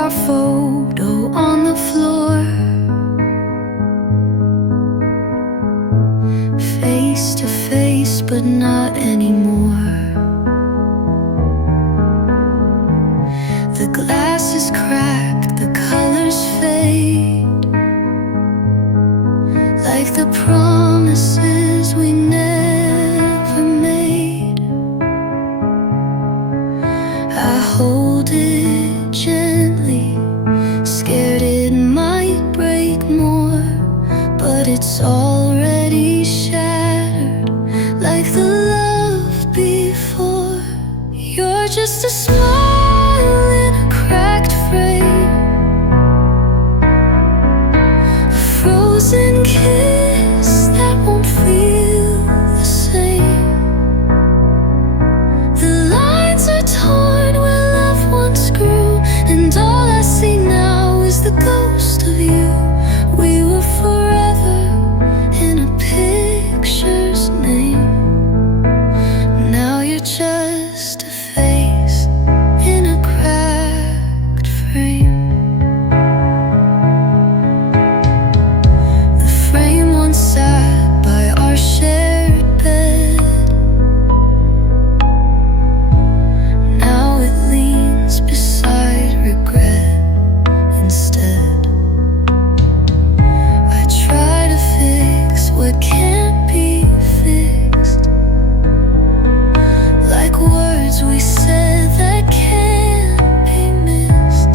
our photo on the floor, face to face, but not anymore. The glass is cracked, the colors fade, like the promises we never made. I hold it gently, scared it might break more, but it's already shattered, like the love before. You're just a smile in a cracked frame, a frozen kiss that won't feel the same. The lines are torn where love once grew, and all I see now is the ghost of you. We were forever in a picture's name. Now you're just a face in a cracked frame. The frame once sat by our shared bed. Now it leans beside regret instead. I try to fix what can't be fixed, like words we said that can't be missed.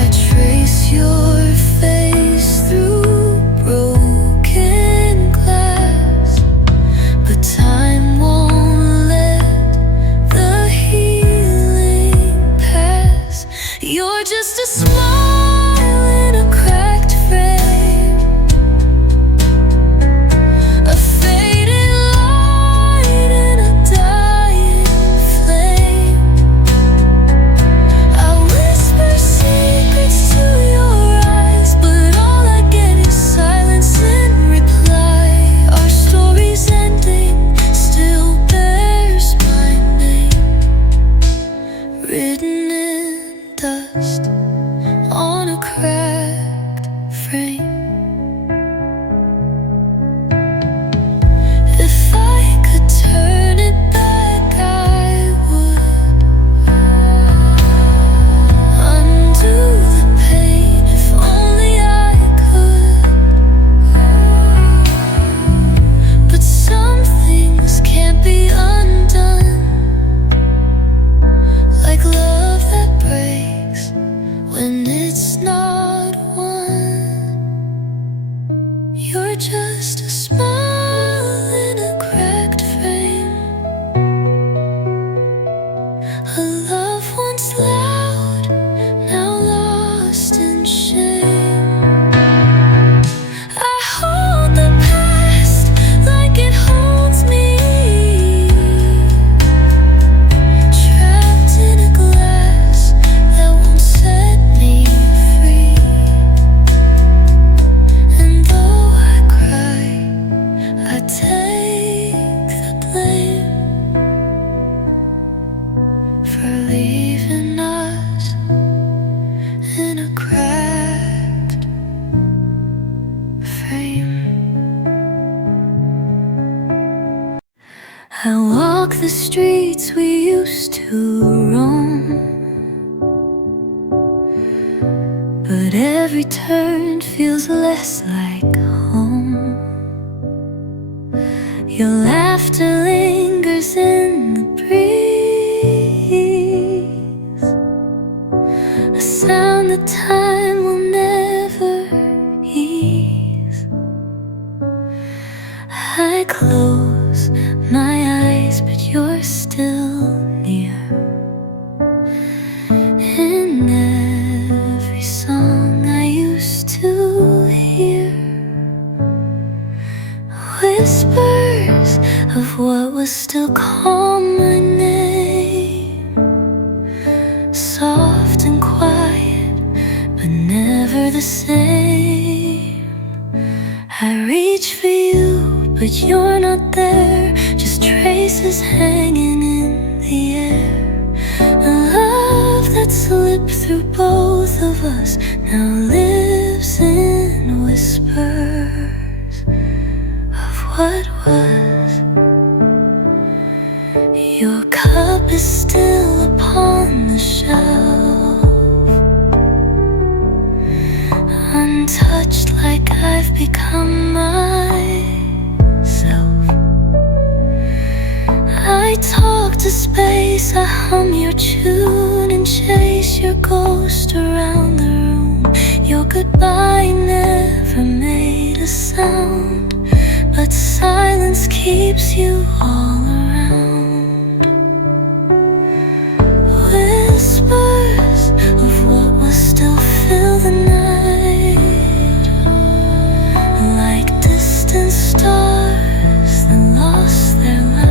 I trace your face through broken glass, but time won't let the healing pass. You're just a smile in a cracked frame, a faded light in a dying flame. I whisper secrets to your eyes, but all I get is silence in reply. Our story's ending still bears my name, written in dust on a cracked frame. If I could turn it back, I would undo the pain, if only I could. But some things can't be undone, like love that breaks when it's not won. You're just a smile in a cracked frame, a love once loud, now lost in shame. I hold the past like it holds me, trapped in a glass that won't set me free. And though I cry, I take the blame for leaving us in a cracked frame. I walk the streets we used to roam, but every turn feels less like home. Your laughter lingers in the breeze, a sound that time will never ease. I close my eyes, but you're still near. In every song I used to hear, whispers of what was still call my name, soft and quiet, but never the same. I reach for you, but you're not there, just traces hanging in the air. through both of us now lives in whispers of what was. Your cup is still upon the shelf, untouched like I've become myself. I talk to space, I hum your tune and chase your ghost around the room. Your goodbye never made a sound, but silence keeps you all around. Whispers of what will still fill the night, like distant stars that lost their light.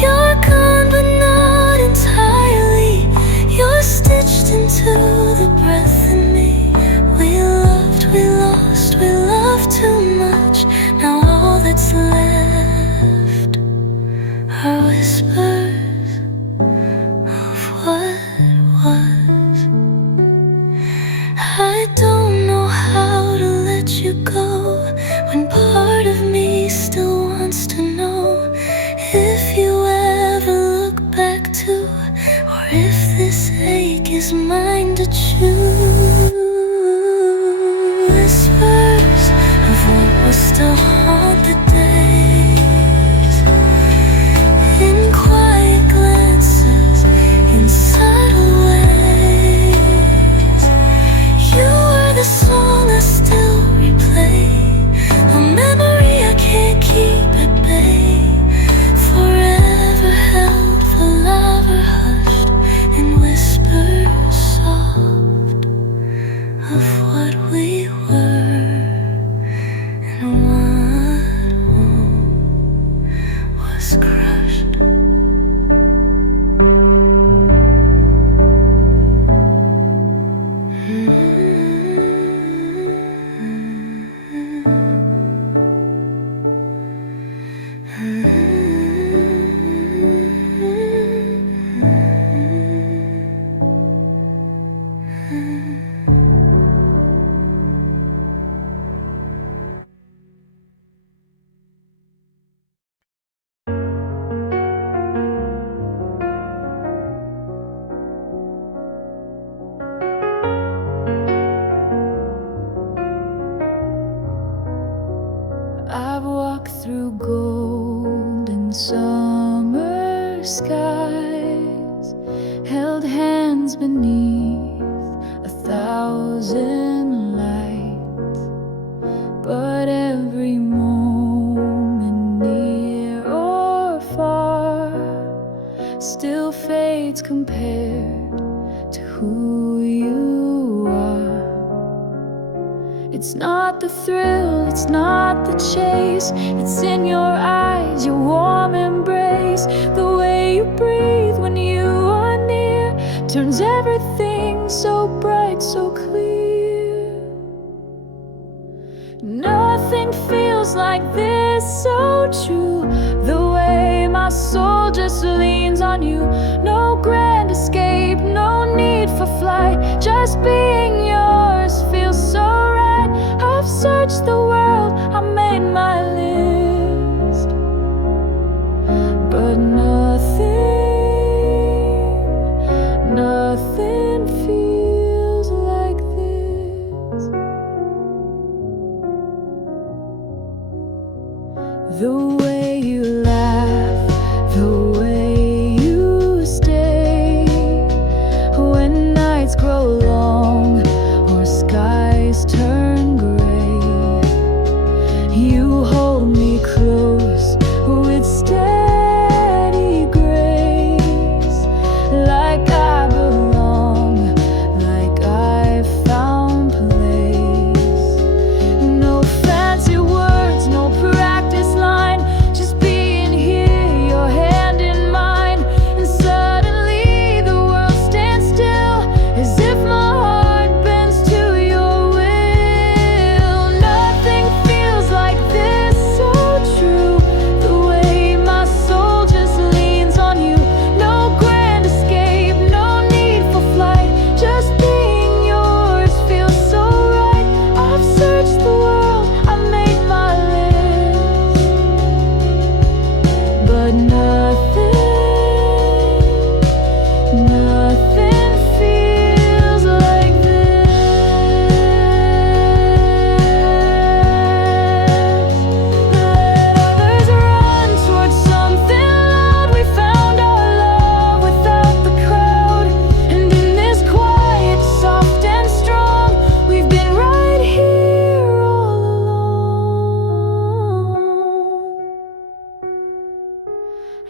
You're gone but not entirely, you're stitched into the breath in me. We loved, we lost, we loved too much. Now all that's left are whispers of what was. I don't know how to let you go when part of me still wants to know if you ever look back to, or if this ache is mine to choose. Whispers of what will still haunt the days, in quiet glances, in subtle ways. You are the song I still replay, a memory I can't keep at bay. Forever held, the lover hushed in whispers soft of what we were and what was crushed. I've walked through golden summer skies, held hands beneath 1,000 lights, but every moment near or far still fades compared to who you are. It's not the thrill, it's not the chase, it's in your eyes, your warm embrace. The way you breathe when you are near turns everything so bright, so clear. Nothing feels like this, so true. The way my soul just leans on you. No grand escape, no need for flight, just being yours feels so right. I've searched the world, I made my list, but nothing feels like this. The way you laugh, the way you stay, when nights grow long or skies turn gray. You hold me close with steady grace, like I belong, like I've found place. No fancy words, no practice line, just being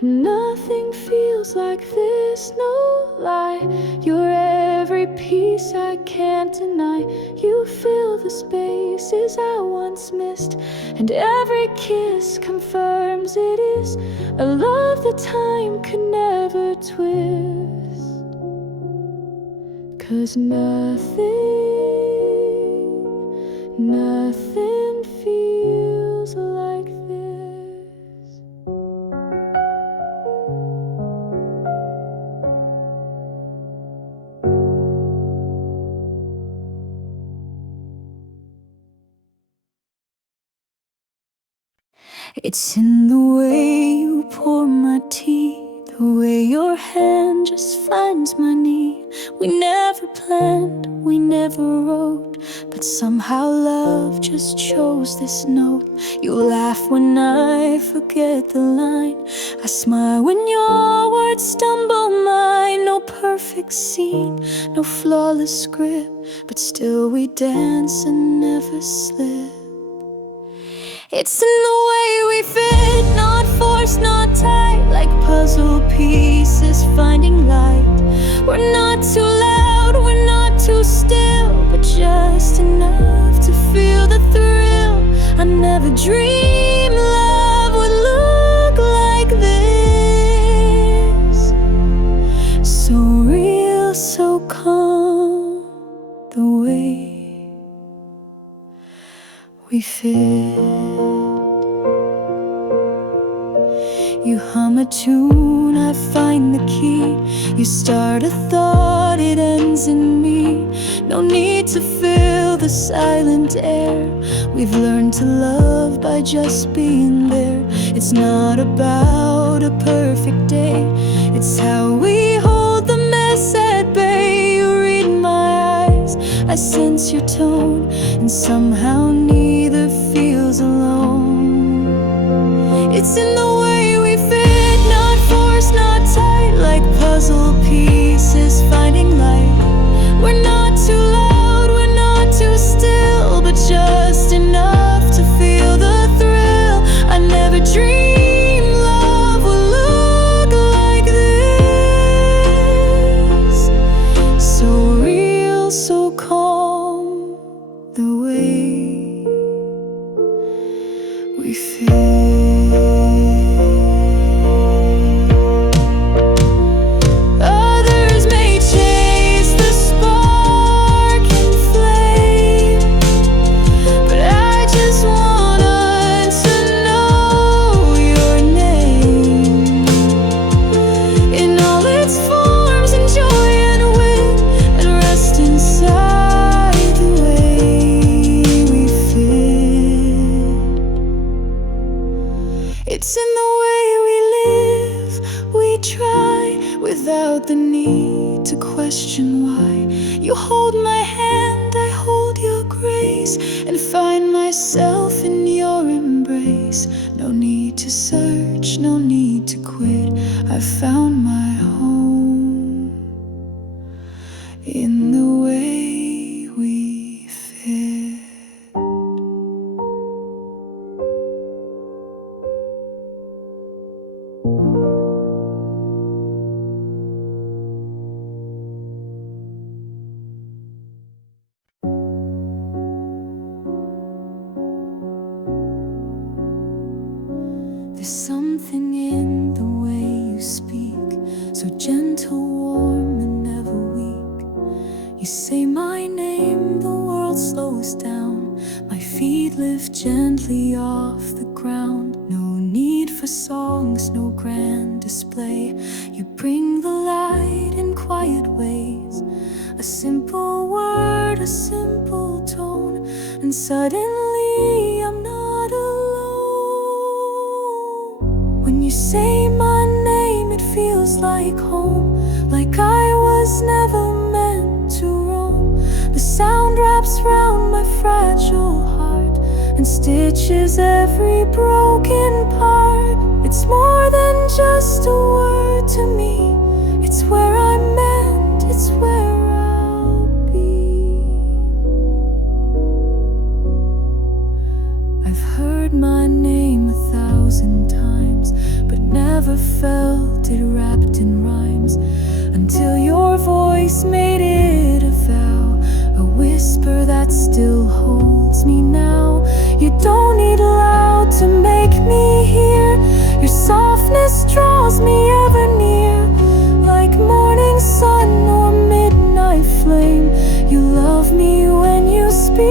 Nothing feels like this, no lie. You're every piece I can't deny. You fill the spaces I once missed, and every kiss confirms it is a love that time could never twist. 'Cause nothing feels like this. It's in the way you pour my tea, the way your hand just finds my knee. We never planned, we never wrote, but somehow love just chose this note. You laugh when I forget the line, I smile when your words stumble mine. No perfect scene, no flawless script, but still we dance and never slip. It's in the way we fit, not forced, not tight, like puzzle pieces finding light. We're not too loud, we're not too still, but just enough to feel the thrill. I never dreamed love would look like this. So real, so calm, the way we fit. You hum a tune, I find the key. You start a thought, it ends in me. No need to fill the silent air. We've learned to love by just being there. It's not about a perfect day, it's how we hold the mess at bay. You read my eyes, I sense your tone, and somehow neither feels alone. It's in the way we fit, not forced, not tight, like puzzle pieces finding light. We're not too loud, we're not too still, but just enough to feel the thrill. I never dreamed love would look like this. So real, so calm, the way we fit. It's in the way we live, we try, without the need to question why. You hold my hand, I hold your grace, and find myself in your embrace. No need to search, no need to quit, I found my home in the way we fit. There's something in the way you speak, so gentle, warm, and never weak. You say my name, the world slows down. My feet lift gently off the ground. No need for songs, no grand display. You bring the light in quiet ways. A simple word, a simple tone, and suddenly I'm not alone. When you say my name, it feels like home, like I was never meant to roam. The sound wraps round my fragile heart and stitches every broken part. It's more than just a word to me, it's where I'm meant, it's where I'll be. I've heard my name 1,000 times, but never felt You don't need loud to make me hear. Your softness draws me ever near, like morning sun or midnight flame. You love me when you speak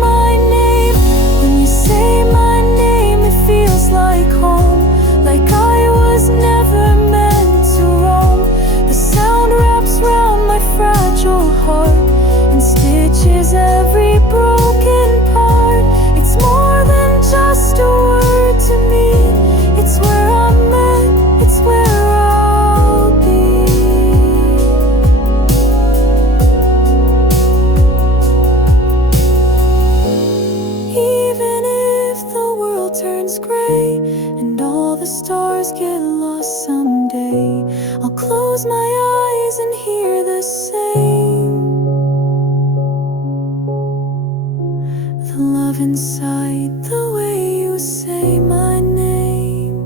my name. When you say my name, it feels like home, like I was never meant to roam. The sound wraps round my fragile heart and stitches every broken part. It's more than just a word to me. It's where I'm meant, it's where I'll be. Even if the world turns gray and all the stars get lost someday, I'll close my eyes and hear the same. The love inside the way you say my name.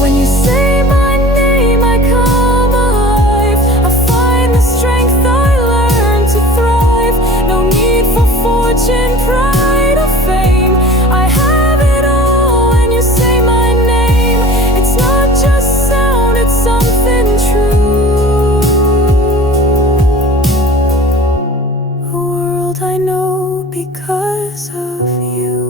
When you say my name, I come alive. I find the strength I learn to thrive. No need for fortune, pride, or fame. I have it all when you say my name. It's not just sound, it's something true. A world I know because of you.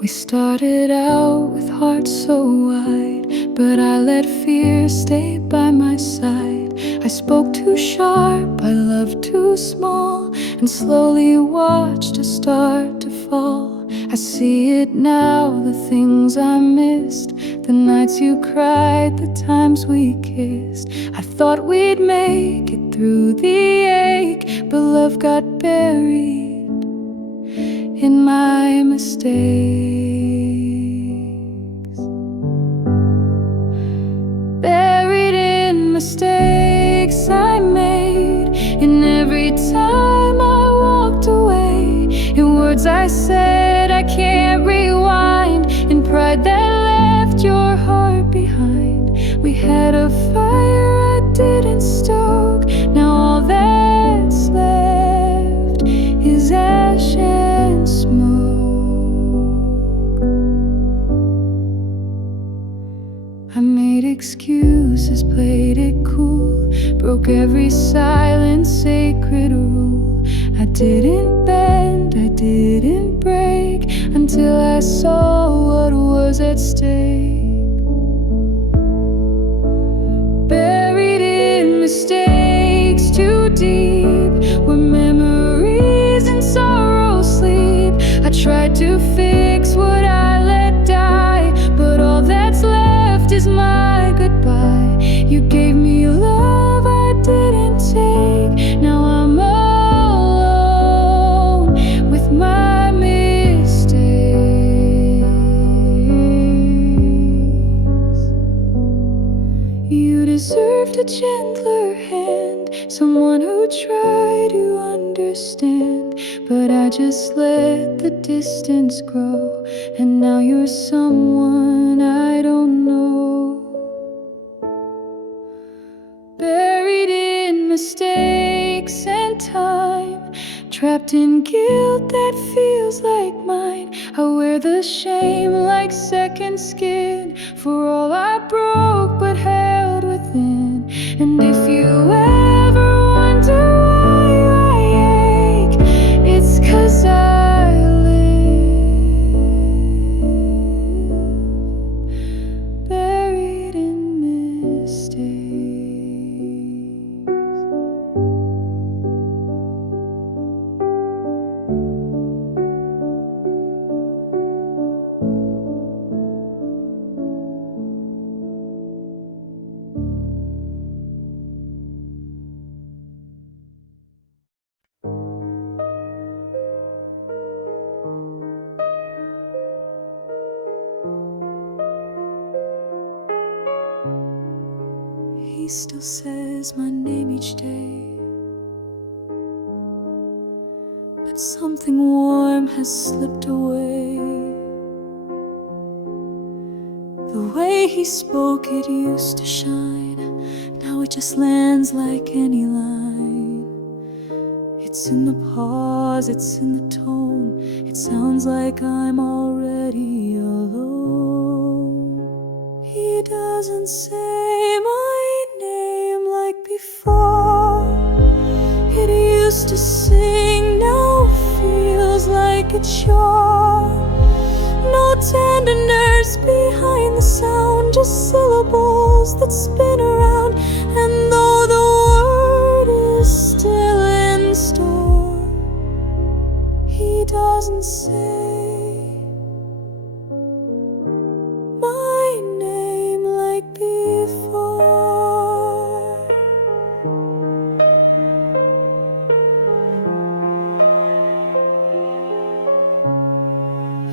We started out with hearts so wide, but I let fear stay by my side. I spoke too sharp, I loved too small, and slowly watched it start to fall. I see it now, the things I missed, the nights you cried, the times we kissed. I thought we'd make it through the ache, but love got buried in my mistakes. Buried in mistakes I made, in every time I walked away, in words I said I can't rewind, in pride that left your heart behind. We had a fire I didn't stoke, now all that's left is ash and smoke. I made excuses, played it cool, broke every silent sacred rule. I didn't bend, I didn't break, until I saw what was at stake. Buried in mistakes too deep, where memories and sorrow sleep. I tried to fix what I let die, but all that's left is my goodbye. You gave me love I didn't take, now I'm alone with my mistakes. You deserved a gentler hand, someone who tried to understand, but I just let the distance grow, and now you're someone I don't know. Buried in mistakes and time, trapped in guilt that feels like mine. I wear the shame like second skin for all I broke but held within. And if you ever wonder why I ache, it's 'cause I live buried in mistakes. still says my name each day. But something warm has slipped away. The way he spoke, it used to shine. Now it just lands like any line. It's in the pause, it's in the tone. It sounds like I'm already alone. He doesn't say my name like before. It used to sing, now feels like a chore. No tenderness behind the sound, just syllables that spin around. And though the word is still in store, he doesn't say my name like before.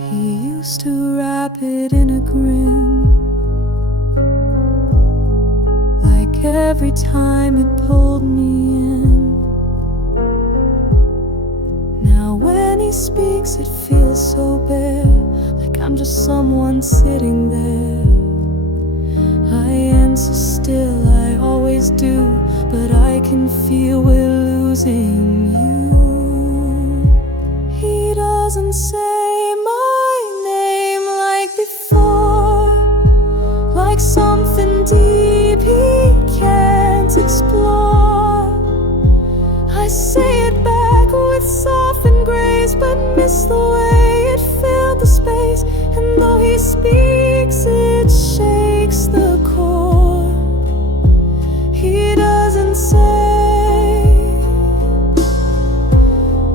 He used to wrap it in a grin, like every time it pulled me in. Now when he speaks, it feels so bare, like I'm just someone sitting there. I answer still, I always do, but I can feel we're losing you. He doesn't say my name like before, like something deep he can't explore. I say it back with softened grace, but miss the way it filled the space. And though he speaks, it shakes the core. He doesn't say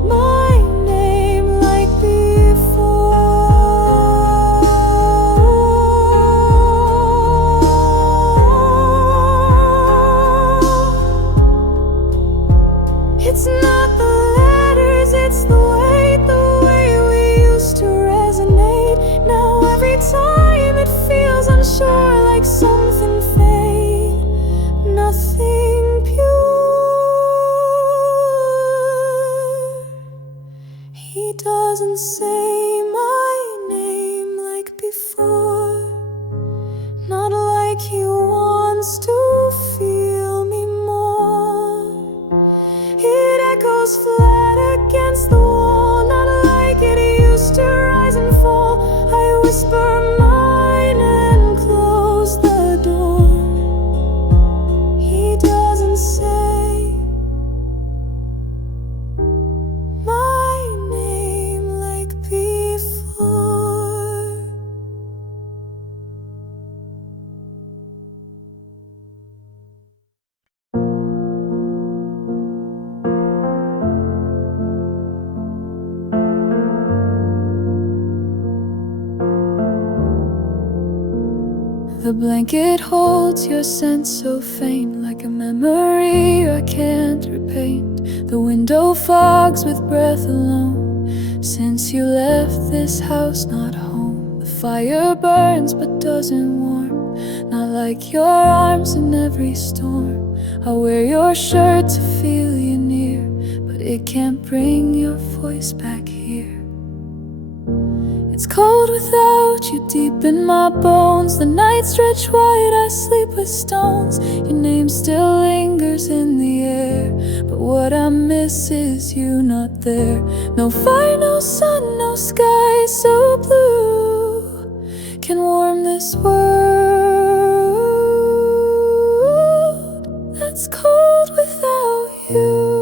my name like before. It's not the letters, it's the way we used to resonate. Now every time it feels unsure, like something fake, nothing pure. He doesn't say my name like before, not like he wants to feel me more. It echoes flat against the wall, not like it used to rise and fall. I whisper mine and close the door. He doesn't say my name like before. The blanket holds your scent so faint, like a memory I can't repaint. The window fogs with breath alone. Since you left this house, not home. The fire burns but doesn't warm, not like your arms in every storm. I wear your shirt to feel you near, but it can't bring your voice back here. It's cold without you deep in my bones. The nights stretch wide, I sleep with stones. Your name still lingers in the air, but what I miss is you not there. No fire, no sun, no sky so blue can warm this world that's cold without you.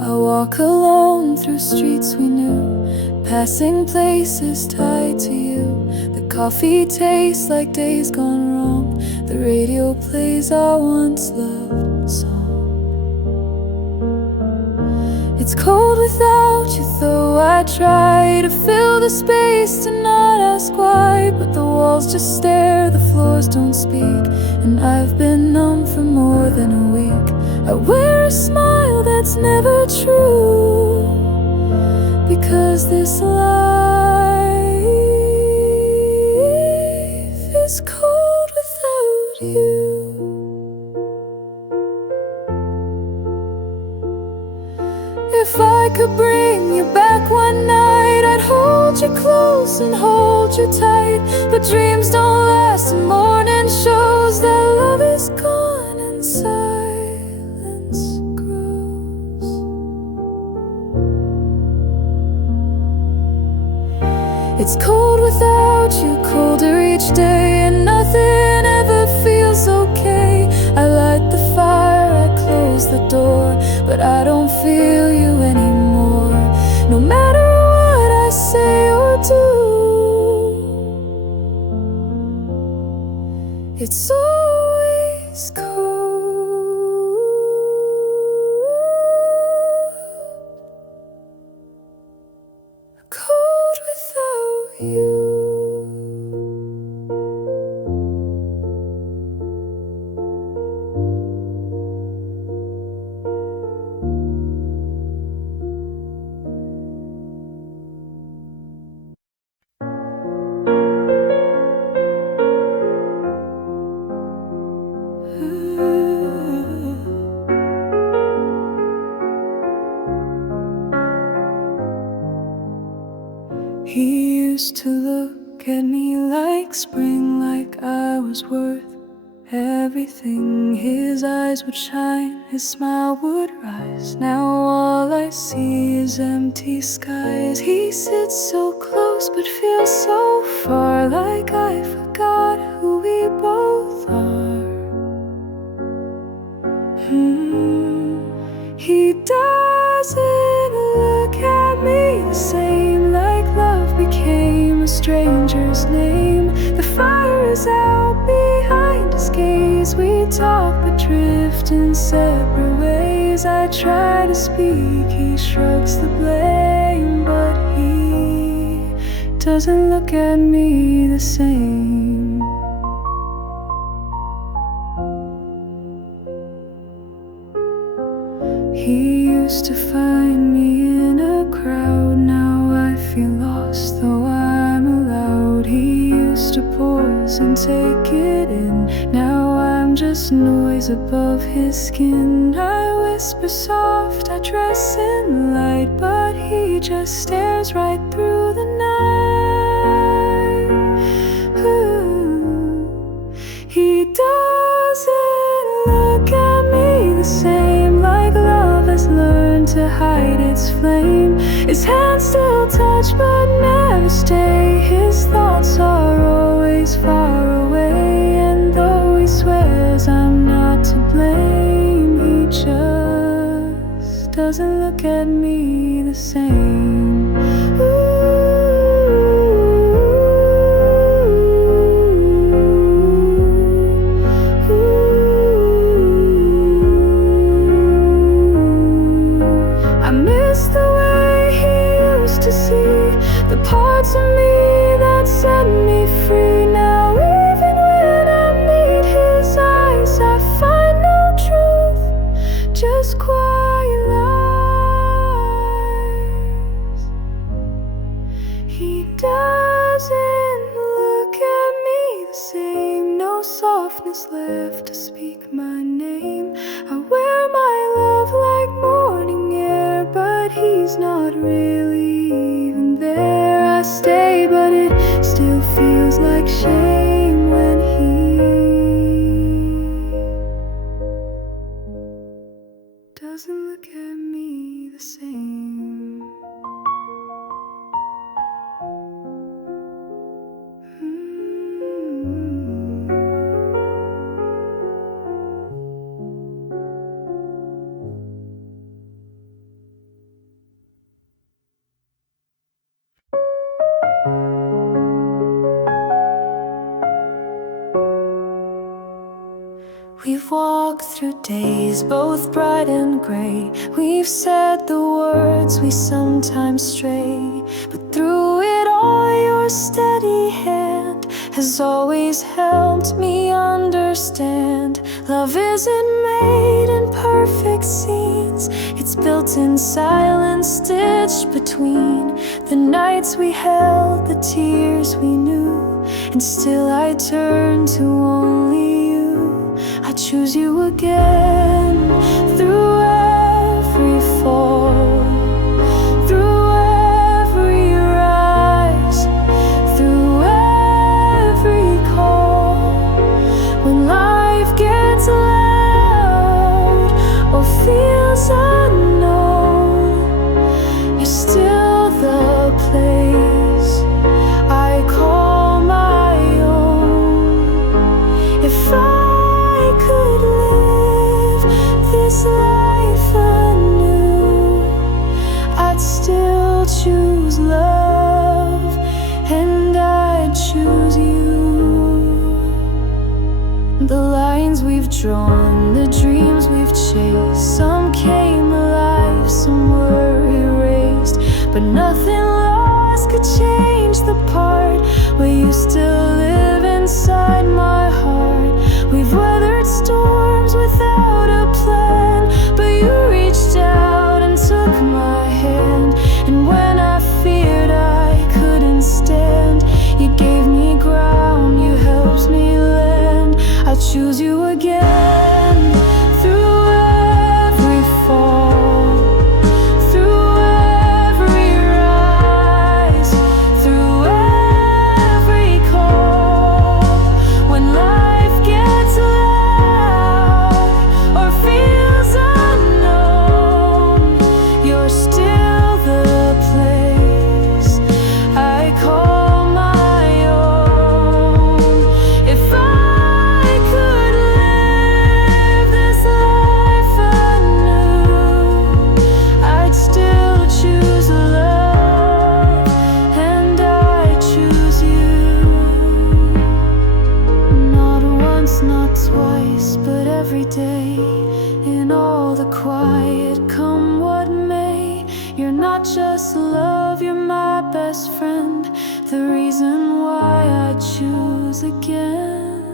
I walk alone through streets we knew, passing places tied to you. The coffee tastes like days gone wrong. The radio plays our once loved song. It's cold without you, though I try to fill the space to not ask why. But the walls just stare, the floors don't speak, and I've been numb for more than a week. I wear a smile that's never true, because this life is cold without you. If I could bring you back one night, I'd hold you close and hold you tight. But dreams don't last, and morning shows that love is gone and silence grows. It's cold without you, colder each day, and nothing ever feels okay. I light the fire, I close the door, but I don't feel you anymore. No matter what I say or do, it's always cold, cold without you. He used to look at me like spring, like I was worth everything. His eyes would shine, his smile would rise. Now all I see is empty skies. He sits so close but feels so far, like I forgot who we both are. He doesn't look at me the same, like love became a stranger's name. The fire is out behind his gaze. We talk but drift in separate ways. I try to speak, he shrugs the blame, but he doesn't look at me the same. He used to find me in a crowd. Now I feel lost, though I'm allowed. He used to pause and take it in. Now I'm just noise above his skin. I whisper soft, I dress in light, but he just stares right through the night. Ooh. He doesn't look at me the same, like love has learned to hide its flame. His hands still touch but never stay. His thoughts are always far away, and though he swears I'm not to blame, he just doesn't look at me the same. I miss the way he used to see the parts of me that set me free. Now even when I meet his eyes, I find no truth, just quiet lies. He doesn't look at me the same, no softness left to speak my name. I wear my love like morning air, but he's not really even there. I stay, but it still feels like shame when he doesn't look at me the same. We've walked through days both bright and gray. We've said the words we sometimes stray, but through it all your steady hand has always helped me understand. Love isn't made in perfect scenes, it's built in silence, stitched between the nights we held, the tears we knew, and still I turn to only you. I choose you again through every fall, through every rise, through every call. When life gets loud or feels unknown, you're still the place I call my own. If I could live this life anew, I'd still choose love, and I'd choose you. The lines we've drawn, the dreams we've chased, some came alive, some were erased, but nothing lost could change the part where you still live inside my heart. We've weathered storms without a plan, but you reached out and took my hand. And when I feared I couldn't stand, you gave me ground, you helped me land. I'll choose you again through every fall, through every rise, through every call. When life gets loud or feels unknown, you're still the place I call my own. If I could live this life anew, I'd still choose love, and I choose you. Not once, not twice, but every day, in all the quiet, come what may. You're not just love, you're my best friend, the reason why I choose again.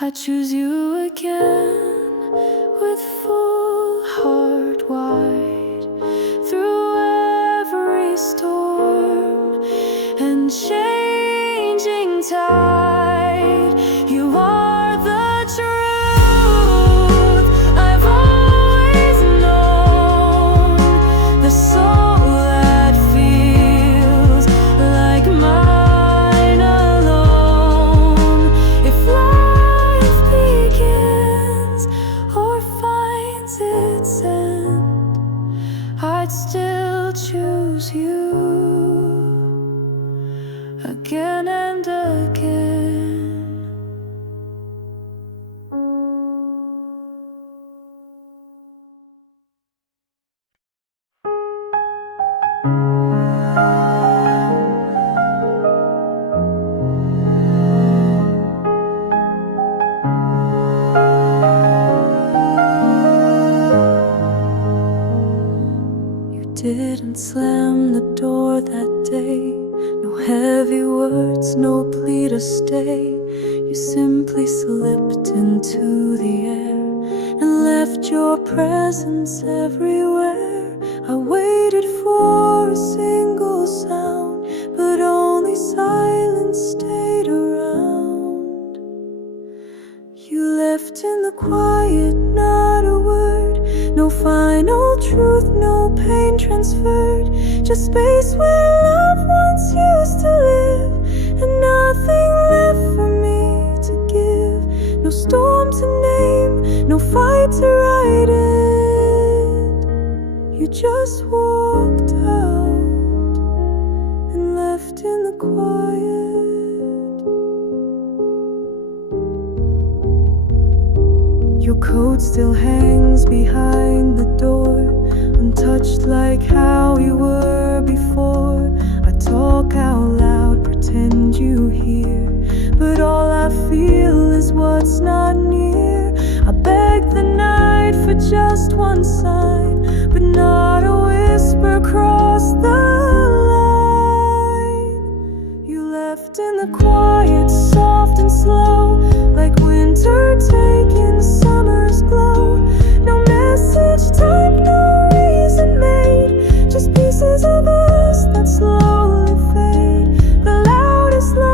I choose you again with full heart wide, through every storm and changing tide. You are the truth I've always known, the soul that feels like mine alone. If life begins or finds its end, I'd still choose you again and again. You didn't slam the door that day, no heavy words, no plea to stay. You simply slipped into the air and left your presence everywhere. I waited for a single sound, but only silence stayed around. You left in the quiet, not a word, no final truth, no pain transferred, just space where love once used to live, and nothing left for me to give. No storm to name, no fight to write it. You just walked out and left in the quiet. Your coat still hangs behind the door, untouched like how you were before. I talk out loud, pretend you hear, but all I feel is what's not near. I beg the night for just one sign, but not a whisper crossed the line. You left in the quiet, soft and slow, like winter taking summer's glow. No message typed, no reason made, just pieces of us that slowly fade. The loudest love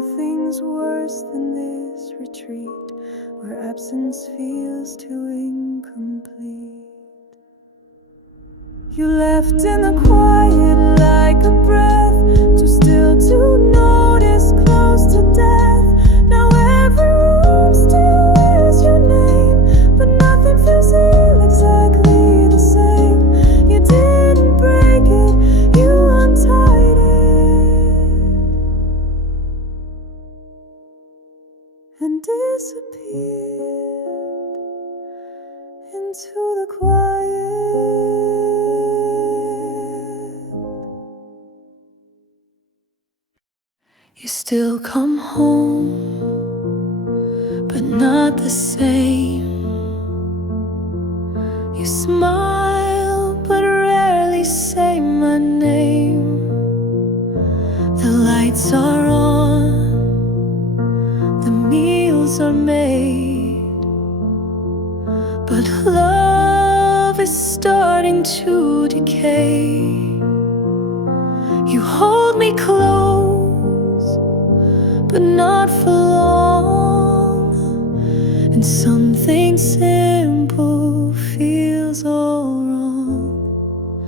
nothing's worse than this retreat, where absence feels too incomplete. You left in the quiet like a breath, too still to notice, close to death. Now every room still is your name, but nothing feels real exactly the same. You didn't break it, you untied it and disappeared into the quiet. You still come home, but not the same. You smile, but rarely say my name. The lights are on, the meals are made, but love is starting to decay. You hold me close, but not for long, and something simple feels all wrong.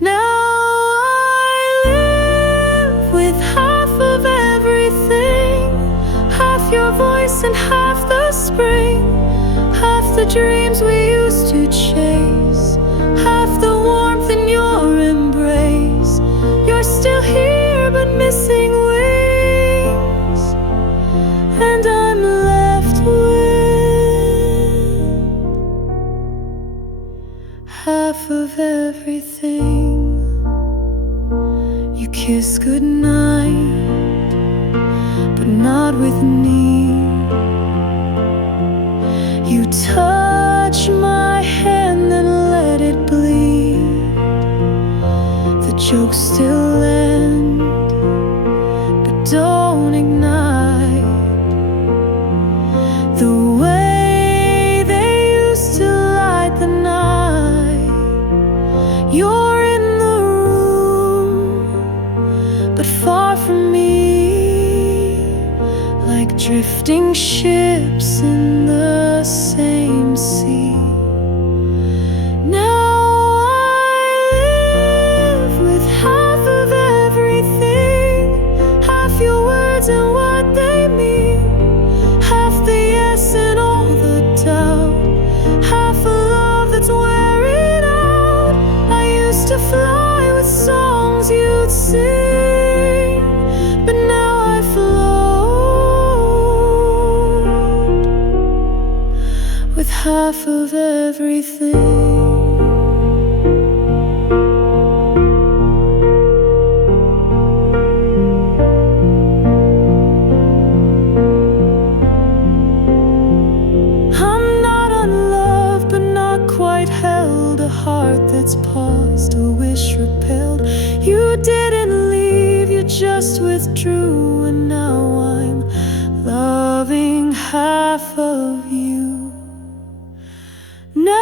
Now I live with half of everything, half your voice and half the spring, half the dreams we used to chase, half the warmth in your embrace. You're still here but missing wings, and I'm left with half of everything. You kiss goodnight, but not with me. You touch my hand and let it bleed. The jokes still end, but don't ignite the way they used to light the night. You're in the room, but far from me, like drifting ships in the same sea. Now I live with half of everything, half your words and what they mean, half the yes and all the doubt, half a love that's wearing out. I used to fly with songs you'd sing, but now I float with half of everything. I'm not unloved, but not quite held, a heart that's paused, a wish repelled. You didn't leave, you just withdrew, and now I'm loving half of you. Now I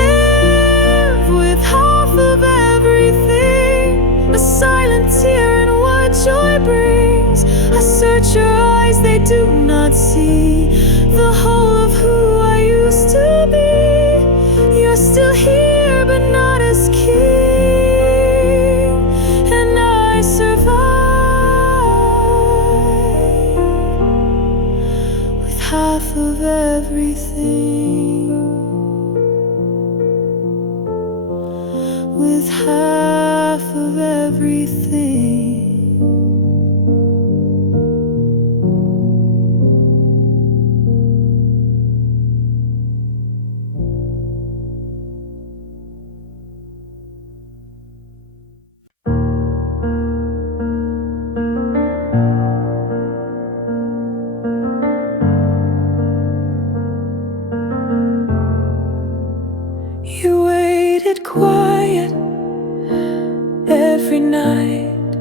live with half of everything, a silent tear in what joy brings. I search your eyes, they do not see the whole of who I used to be. You're still here, but not as king, and I survive with half of everything, with half of everything. You waited quiet every night,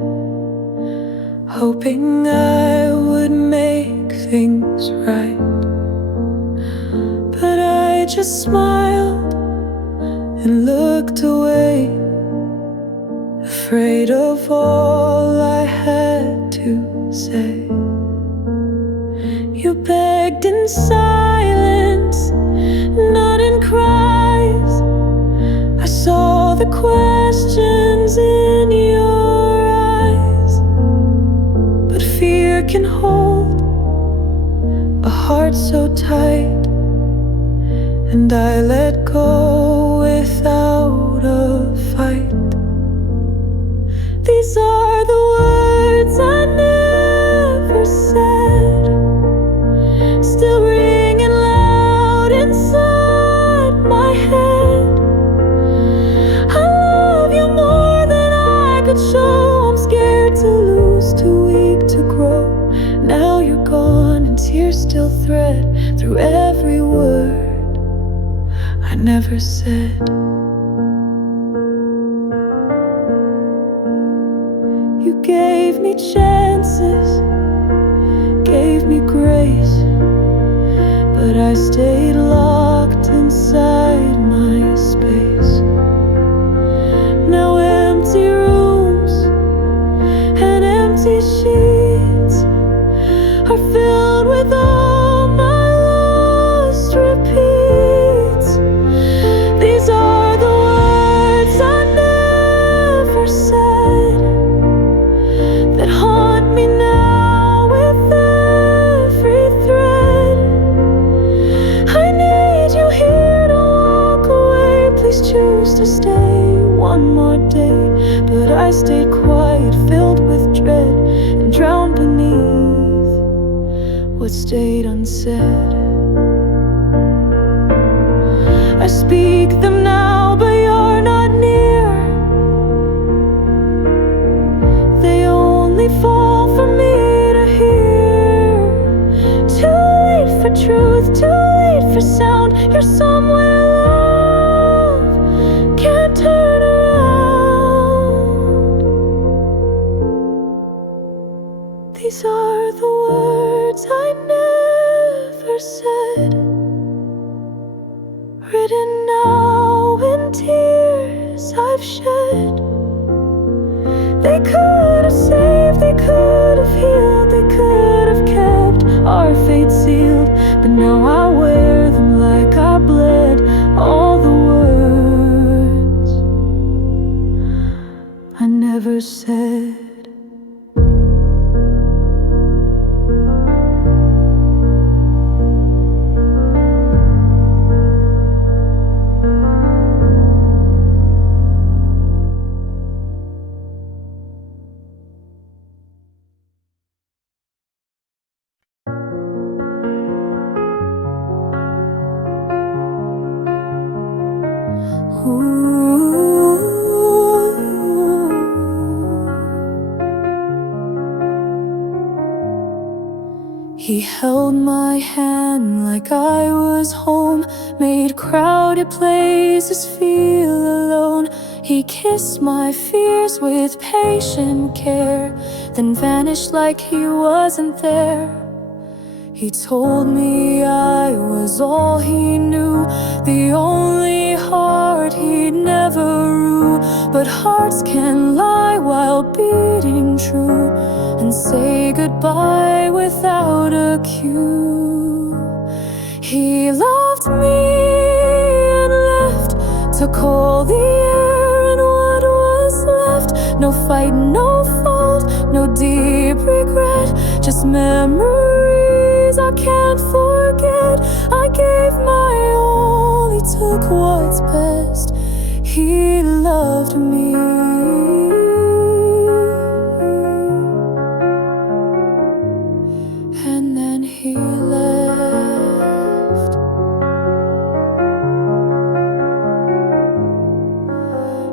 hoping I would make things right. But I just smiled and looked away, afraid of all I had to say. You begged in silence, not in cries. I saw the questions in your eyes. But fear can hold a heart so tight, and I let go without a fight. These are the words I never said, still ringing loud inside my head. I love you more than I could show. I'm scared to lose, too weak to grow. Now you're gone and tears still thread through every word I never said. You gave me chances, gave me grace, but I stayed locked inside my space. Now empty rooms and empty sheets are filled with all my lost repeats. These are the words I never said that haunt me now with every thread. I need you here to walk away. Please choose to stay one more day. But I stayed quiet, filled with dread, and drowned beneath what stayed unsaid. I speak them now, but you're not near. They only fall for me to hear. Too late for truth, too late for sound. You're somewhere love can't turn around. These are the words I never said, written now in tears I've shed. They could have saved, they could have healed, they could have kept our fate sealed. But now I wear them like I bled all the words I never said. He held my hand like I was home, made crowded places feel alone. He kissed my fears with patient care, then vanished like he wasn't there. He told me I was all he knew, the only heart he'd never rue. But hearts can lie while beating true, and say goodbye without a cue. He loved me and left, took all the air and what was left. No fight, no fault, no deep regret, just memories I can't forget. I gave my all, he took what's best. He loved me. And then he left.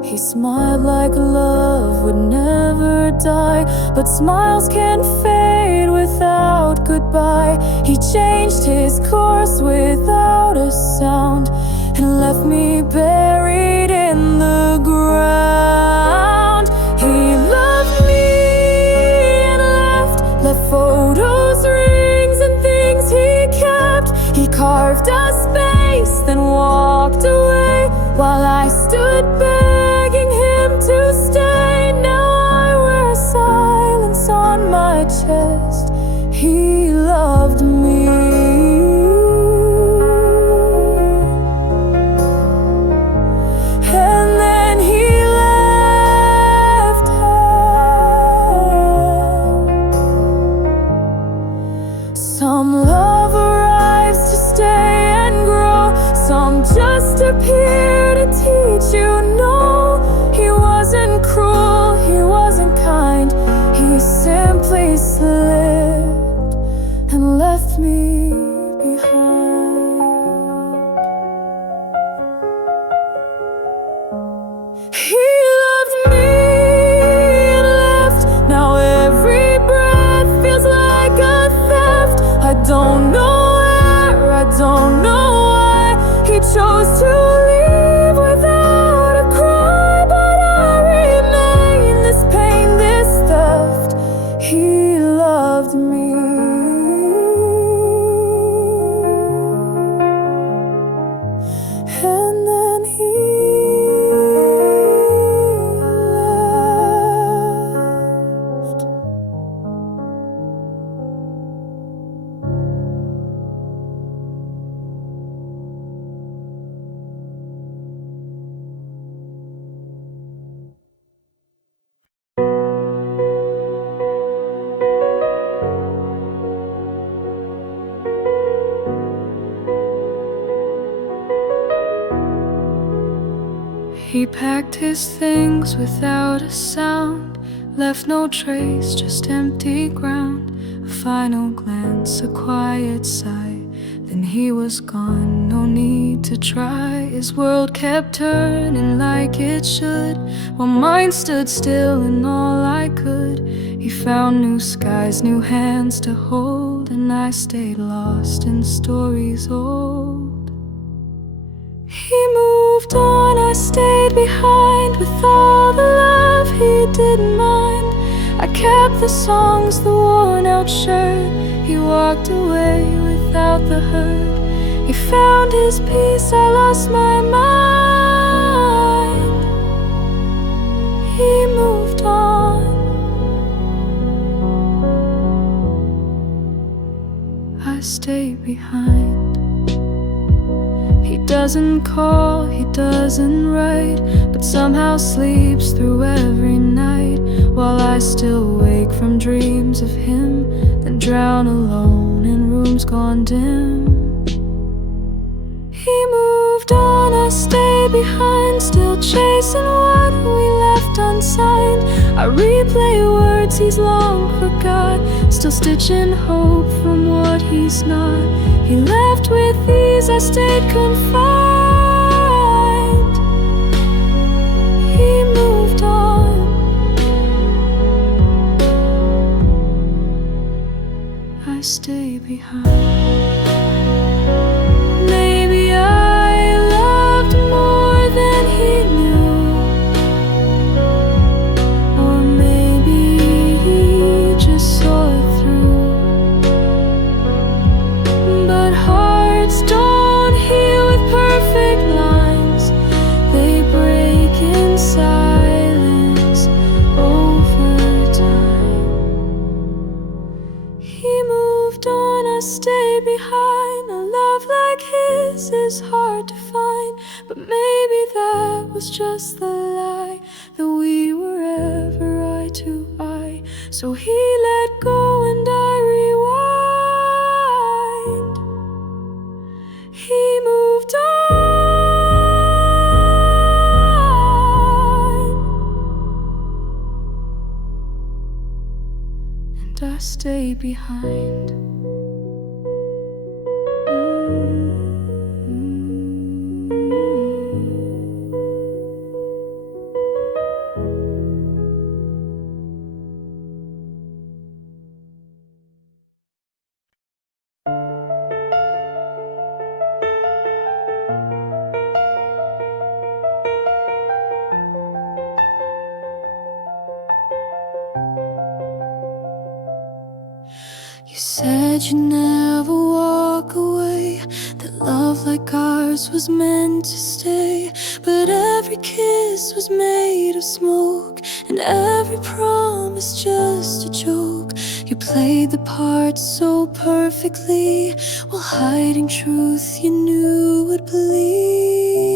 He smiled like love would never die, but smiles can fade without goodbye. He changed his course without a sound, and left me buried in the ground. He loved me and left photos, rings, and things he kept. He carved a space, then walked away, while I stood begging him to stay. Now I wear silence on my chest. he loved me. And then he left hell. Some love arrives to stay and grow, some just appear to teach you no. He wasn't cruel, he wasn't kind, he simply slipped and left me behind. He loved me and left. Now every breath feels like a theft. I don't know where, I don't know why he chose to leave without a cry. But I remain, this pain, this theft. He loved me. And then he left. He packed his things without a sound, left no trace, just empty ground. A final glance, a quiet sigh, then he was gone, no need to try. His world kept turning like it should, while mine stood still and all I could. He found new skies, new hands to hold, and I stayed lost in stories old. He moved on, I stayed behind, with all the love he didn't mind. I kept the songs, the worn out shirt. He walked away without the hurt. He found his peace, I lost my mind. He moved on, I stayed behind. He doesn't call, he doesn't write, but somehow sleeps through every night, while I still wake from dreams of him, then drown alone in rooms gone dim. He moved on, I stayed behind, still chasing what we left unsigned. I replay words he's long forgot, still stitching hope from what he's not. He left with ease, I stayed confined. He moved on, I stay behind. Maybe I loved more than he knew, or maybe he just saw it through. But hearts don't heal with perfect lines, they break in silence over time. He moved on, I stayed behind. A love like his is hard to find, but maybe that was just the lie, that we were ever eye to eye. So he let go and I rewind. He moved on, and I stay behind. You said you'd never walk away, that love like ours was meant to stay. But every kiss was made of smoke, and every promise just a joke. You played the part so perfectly, while hiding truth you knew would bleed.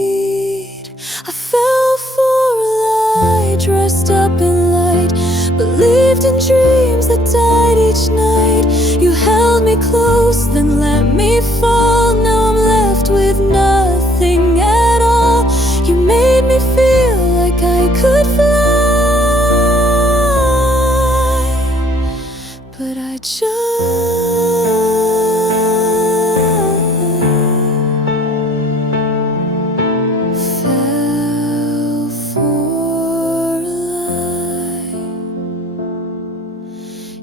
I fell for a lie, dressed up in light, believed in dreams that died each night. You held me close, then let me fall. Now I'm left with nothing at all. You made me feel like I could fly, but I just fell for a lie.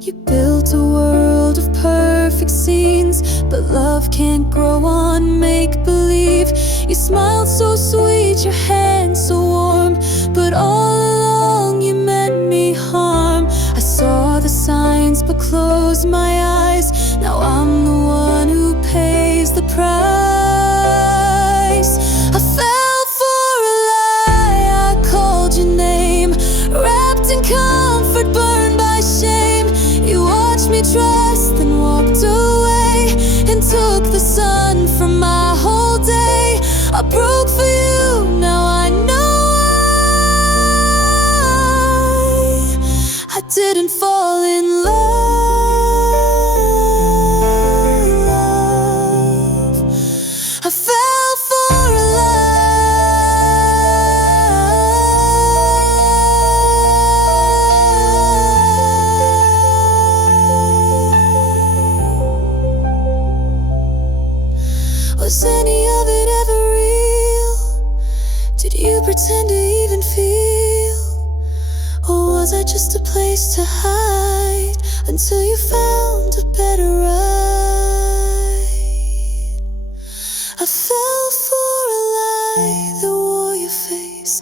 You built a world of perfect scenes, but love can't grow on make-believe. You smiled so sweet, your hands so warm, but all along you meant me harm. I saw the signs but closed my eyes. Now I'm the one who pays the price. I fell for a lie, I called your name, wrapped in comfort, burned by shame. You watched me trust, then walked away, and took the sun from my whole day. I broke for you, now I know I didn't fall in love. I fell for a lie. Was any of it ever real? Did you pretend to even feel? Or was I just a place to hide until you found a better ride? I fell for a lie that wore your face,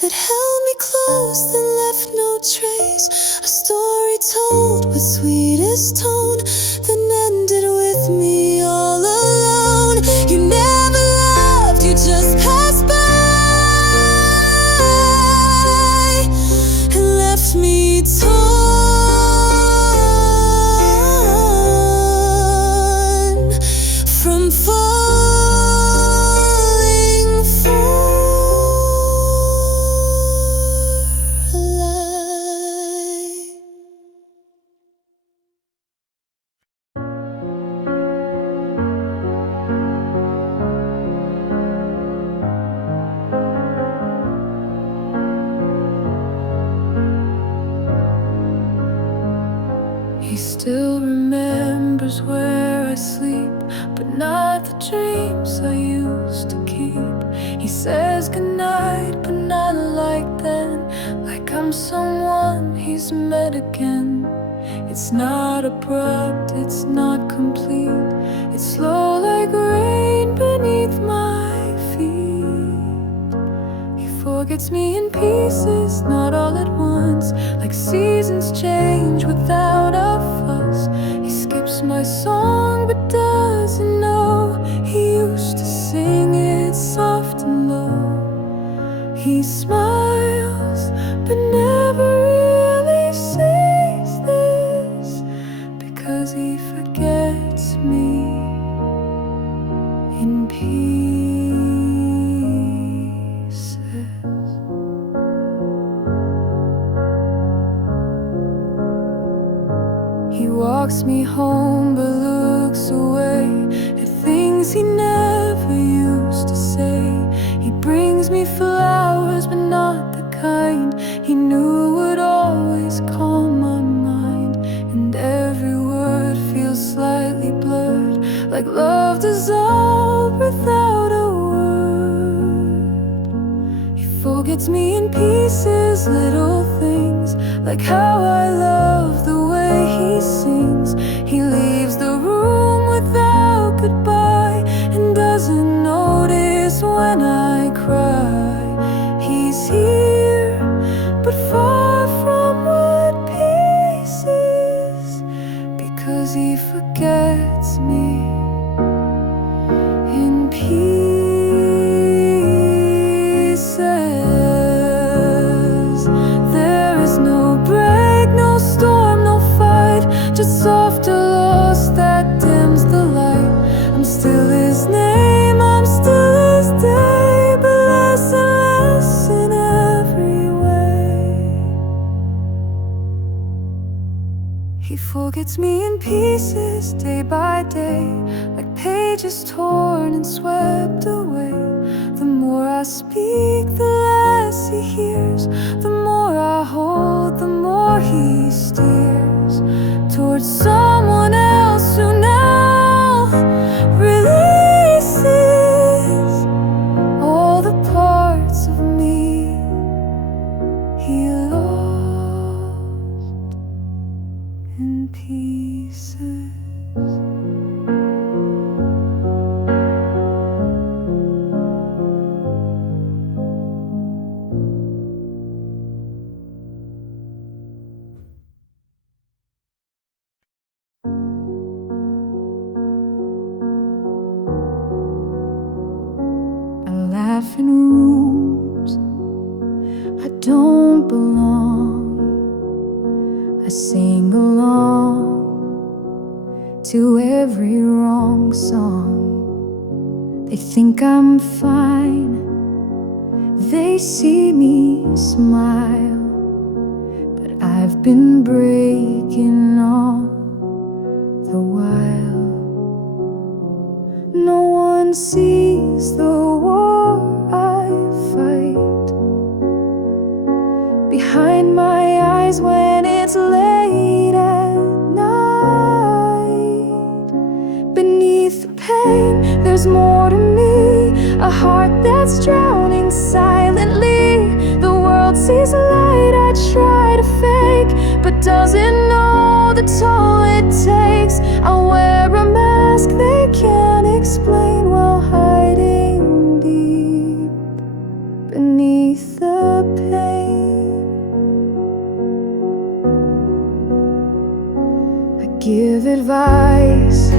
that held me close, then left no trace. A story told with sweetest tone, then ended with me all alone. You never loved, you just passed by, left me torn from falling for a lie. He still remembers where I sleep, but not the dreams I used to keep. He says goodnight, but not like then, like I'm someone he's met again. It's not abrupt, it's not complete, it's slow like rain beneath my feet. He forgets me in pieces, not all at once, like seasons change without a fuss. He skips my song but doesn't know he used to sing it soft and low. He smiles but never really says this, because he forgets me in pieces. He walks me home but looks away at things he never used to say. He brings me flowers but not the kind he knew would always calm my mind. And every word feels slightly blurred, like love dissolved without a word. He forgets me in pieces, little things, like how I love the way he sings. He leaves the room without goodbye and doesn't notice when I cry. He's here, but far from what peace is, because he forgets me in pieces. There is no break, no storm, no fight, just It's me in pieces day by day, like pages torn and swept away. The more I speak, the less he hears. The more I hold, the more he steers towards someone else who now releases all the parts of me he lost in pieces. I laugh in rooms I don't belong. I sing along to every wrong song. They think I'm fine, they see me smile, but I've been breaking all the while. No one sees the war I fight behind my eyes when it's late at night. Beneath the pain, there's more to me, a heart that's drowning silently. The world sees light I try to fake, but doesn't know the toll it takes. I wear a mask they can't explain while hiding deep beneath the pain. I give advice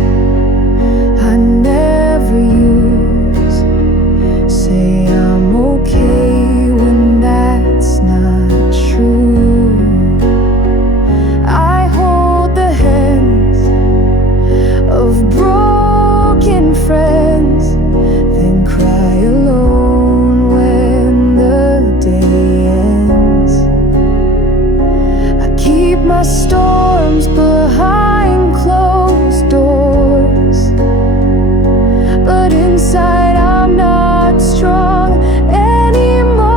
I never use, say I'm okay when that's not true. I hold the hands of broken friends, then cry alone when the day ends. I keep my storms behind closed doors, but inside I'm not strong anymore.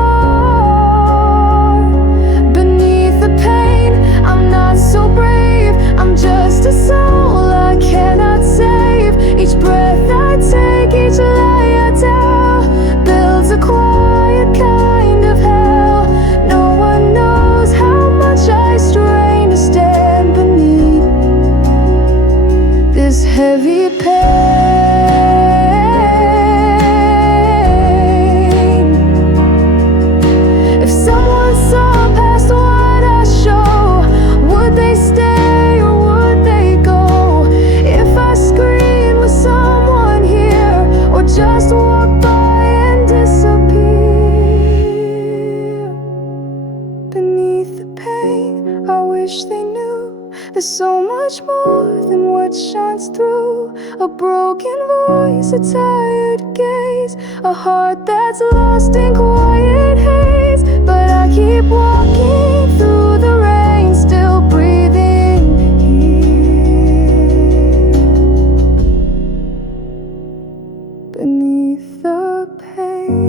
Beneath the pain, I'm not so brave. I'm just a soul I cannot save. Each breath I take, each lie I tell, builds a quiet kind of hell. No one knows how much I strain to stand beneath this heavy pain. If someone saw past what I show, would they stay or would they go? If I scream, was someone here or just walk by and disappear? Beneath the pain, I wish they knew there's so much more than what shines through. A broken voice, a tired gaze, a heart that's lost in quiet haze. But I keep walking through the rain, still breathing here beneath the pain.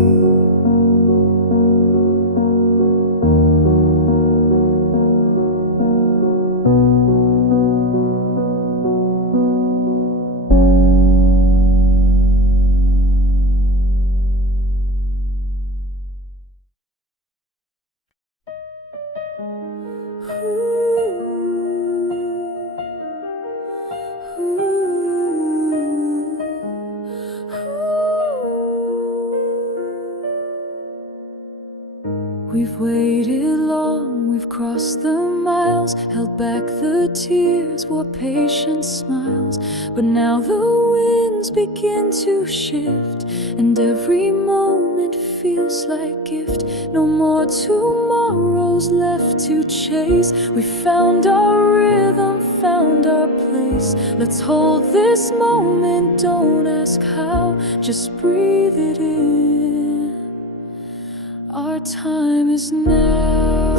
We've waited long, we've crossed the miles, held back the tears, wore patient smiles. But now the winds begin to shift, and every moment feels like gift. No more tomorrows left to chase. We found our rhythm, found our place. Let's hold this moment, don't ask how, just breathe it in. Our time is now,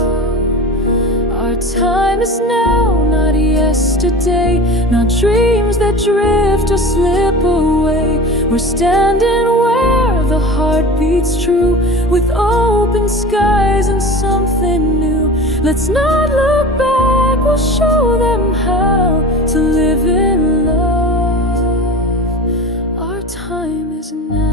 our time is now, not yesterday, not dreams that drift or slip away. We're standing where the heart beats true, with open skies and something new. Let's not look back, we'll show them how to live in love. Our time is now.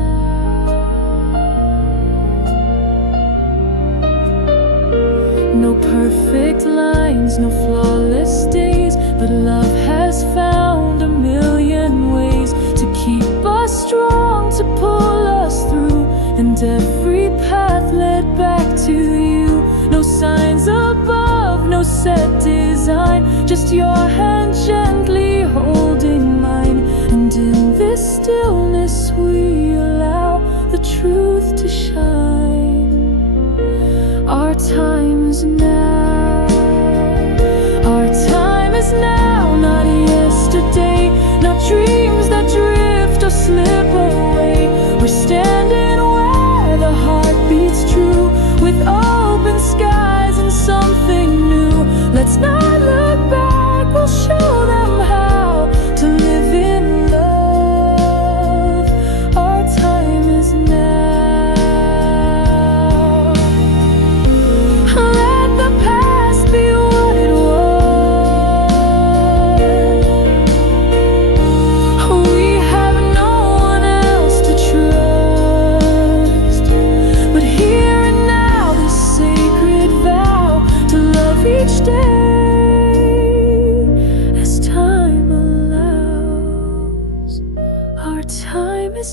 No perfect lines, no flawless days, but love has found a million ways to keep us strong, to pull us through. And every path led back to you. No signs above, no set design, just your hand gently holding mine. And in this stillness we allow the truth to shine. Our time is now. Our time is now, not yesterday, not dreams that drift or slip away. We're standing where the heart beats true, with open skies and something new. Let's not look back, we'll show them how to live in love. Our time is now.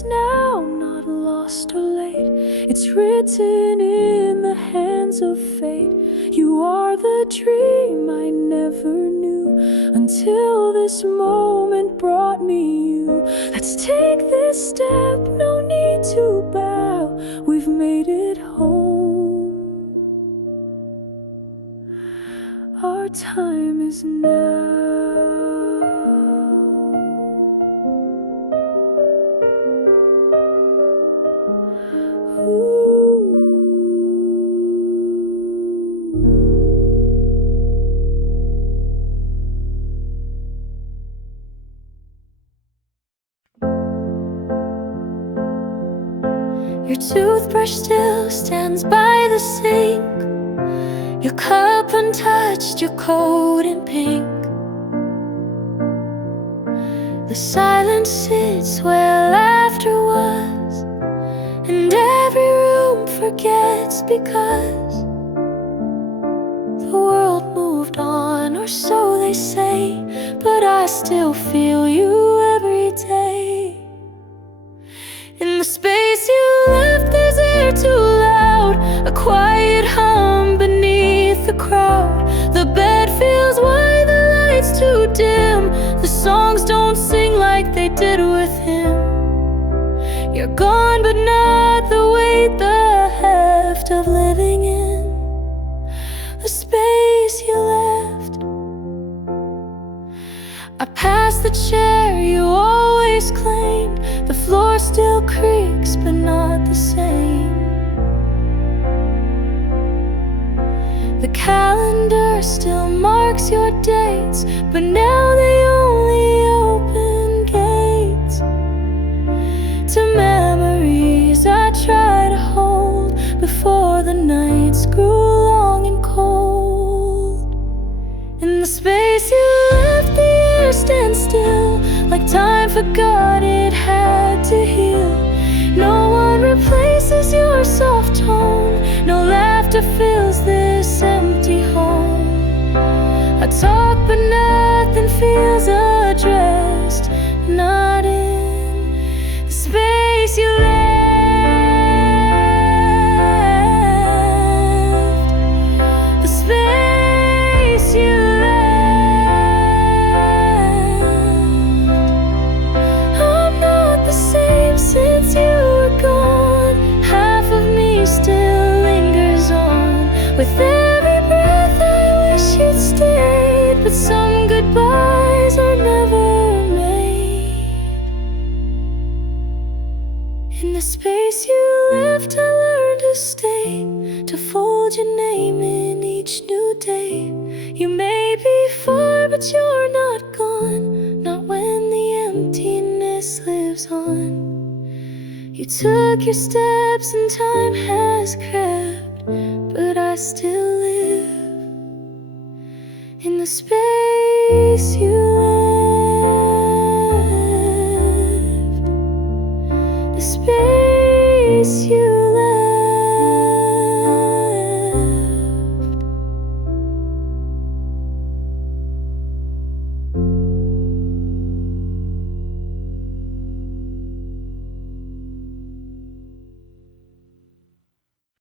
Now, not lost or late, it's written in the hands of fate. You are the dream I never knew, until this moment brought me you. Let's take this step, no need to bow, we've made it home. Our time is now. Your toothbrush still stands by the sink, your cup untouched, your coat in pink. The silence sits where laughter was, and every room forgets because the world moved on, or so they say. But I still feel you every day. In the space you left, there's air too loud, a quiet hum beneath the crowd. The bed feels wide, the lights too dim, the songs don't sing like they did with him. You're gone, but not the weight, the heft of living in the space you left. I passed the chair you always claimed, the floor still creaks, but not the same. The calendar still marks your dates, but now they only open gates to memories I try to hold before the nights grew long and cold. In the space you left, the air stands still, like time forgot it had to heal. No one replaces your soft tone, no laughter fills this empty home. I talk but nothing feels addressed, not in the space you left. The space you left. I'm not the same since you were gone. Half of me still lingers on. With every breath I wish you'd stayed, but some goodbyes are never made. In the space you left, I learned to to stay, to fold your name in each new day. You may be far, but you're not gone, not when the emptiness lives on. You took your steps and time has crept, but I still live in the space you